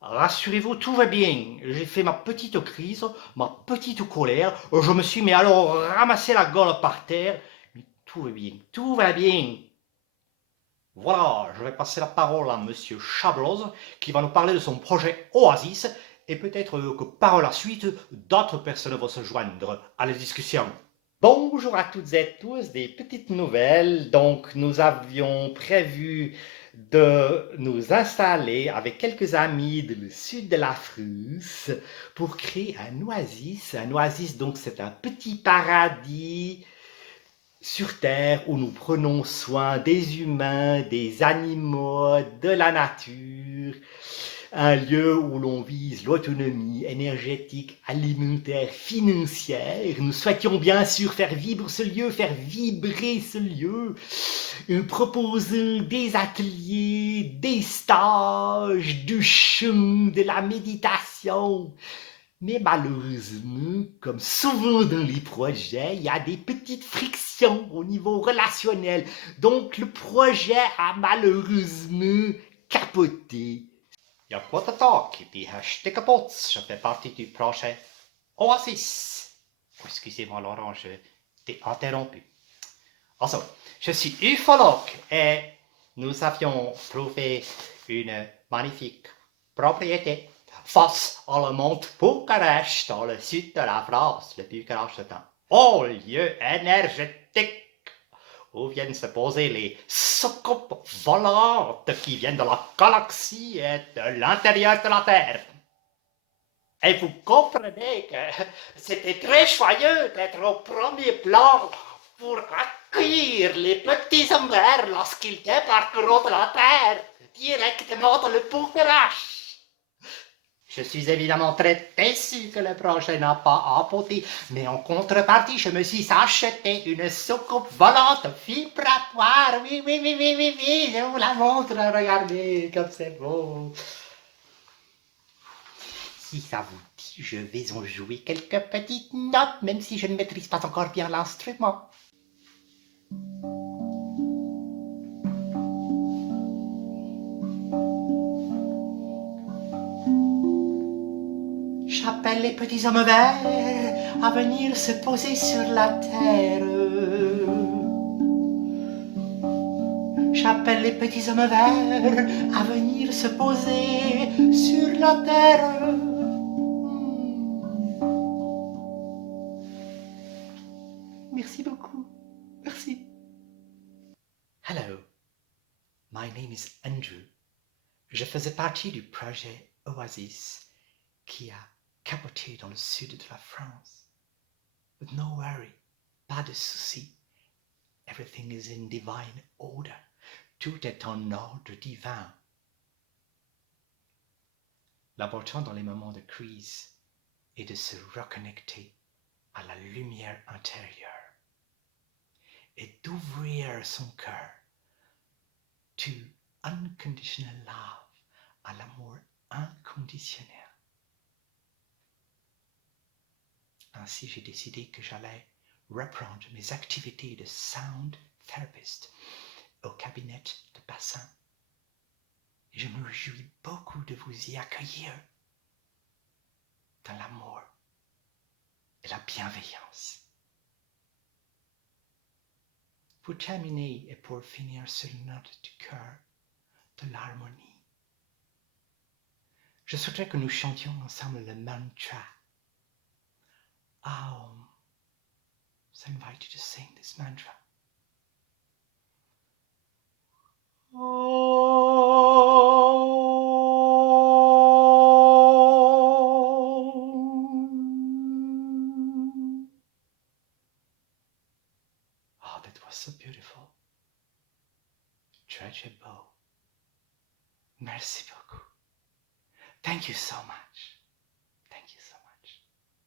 Rassurez-vous, tout va bien. J'ai fait ma petite crise, ma petite colère. Je me suis mais alors ramassé la gueule par terre. Mais tout va bien, tout va bien. Voilà, je vais passer la parole à Monsieur Chabloz qui va nous parler de son projet Oasis et peut-être que par la suite, d'autres personnes vont se joindre à la discussion. Bonjour à toutes et tous, des petites nouvelles. Donc, nous avions prévu de nous installer avec quelques amis du sud de la France pour créer un oasis. Un oasis, donc, c'est un petit paradis sur Terre où nous prenons soin des humains, des animaux, de la nature. Un lieu où l'on vise l'autonomie énergétique, alimentaire, financière. Nous souhaitions bien sûr faire vibrer ce lieu, proposer des ateliers, des stages, du chant, de la méditation. Mais malheureusement, comme souvent dans les projets, il y a des petites frictions au niveau relationnel. Donc le projet a malheureusement capoté. Ja, guten Tag, ich bin Herr Stickerputz, je fais partie du projet Oasis. Oh, excusez-moi Laurent, je t'ai interrompu. Also, je suis ufologue et nous avions trouvé une magnifique propriété face à le mont Bucarest dans le sud de la France. Le Bucarest est un haut lieu énergétique où viennent se poser les soucoupes volantes qui viennent de la galaxie et de l'intérieur de la Terre. Et vous comprenez que c'était très joyeux d'être au premier plan pour accueillir les petits hommes lorsqu'ils débarqueront de la Terre directement dans le Bucarest. Je suis évidemment très déçu que le projet n'a pas abouti, mais en contrepartie, je me suis acheté une soucoupe volante vibratoire. Oui, je vous la montre, regardez comme c'est beau. Si ça vous dit, je vais en jouer quelques petites notes, même si je ne maîtrise pas encore bien l'instrument. J'appelle les petits hommes verts à venir se poser sur la terre. J'appelle les petits hommes verts à venir se poser sur la terre. Merci beaucoup. Merci. Hello, my name is Andrew. Je faisais partie du projet Oasis qui a capoté dans le sud de la France. But no worry, pas de souci. Everything is in divine order. Tout est en ordre divin. L'important dans les moments de crise est de se reconnecter à la lumière intérieure et d'ouvrir son cœur to unconditional love, à l'amour inconditionnel. Ainsi, j'ai décidé que j'allais reprendre mes activités de sound therapist au cabinet de bassin. Et je me réjouis beaucoup de vous y accueillir dans l'amour et la bienveillance. Pour terminer et pour finir sur une note du cœur de l'harmonie, je souhaiterais que nous chantions ensemble le mantra Aum. So I invite you to sing this mantra. Oh, that was so beautiful. Très beau. Merci beaucoup. Thank you so much.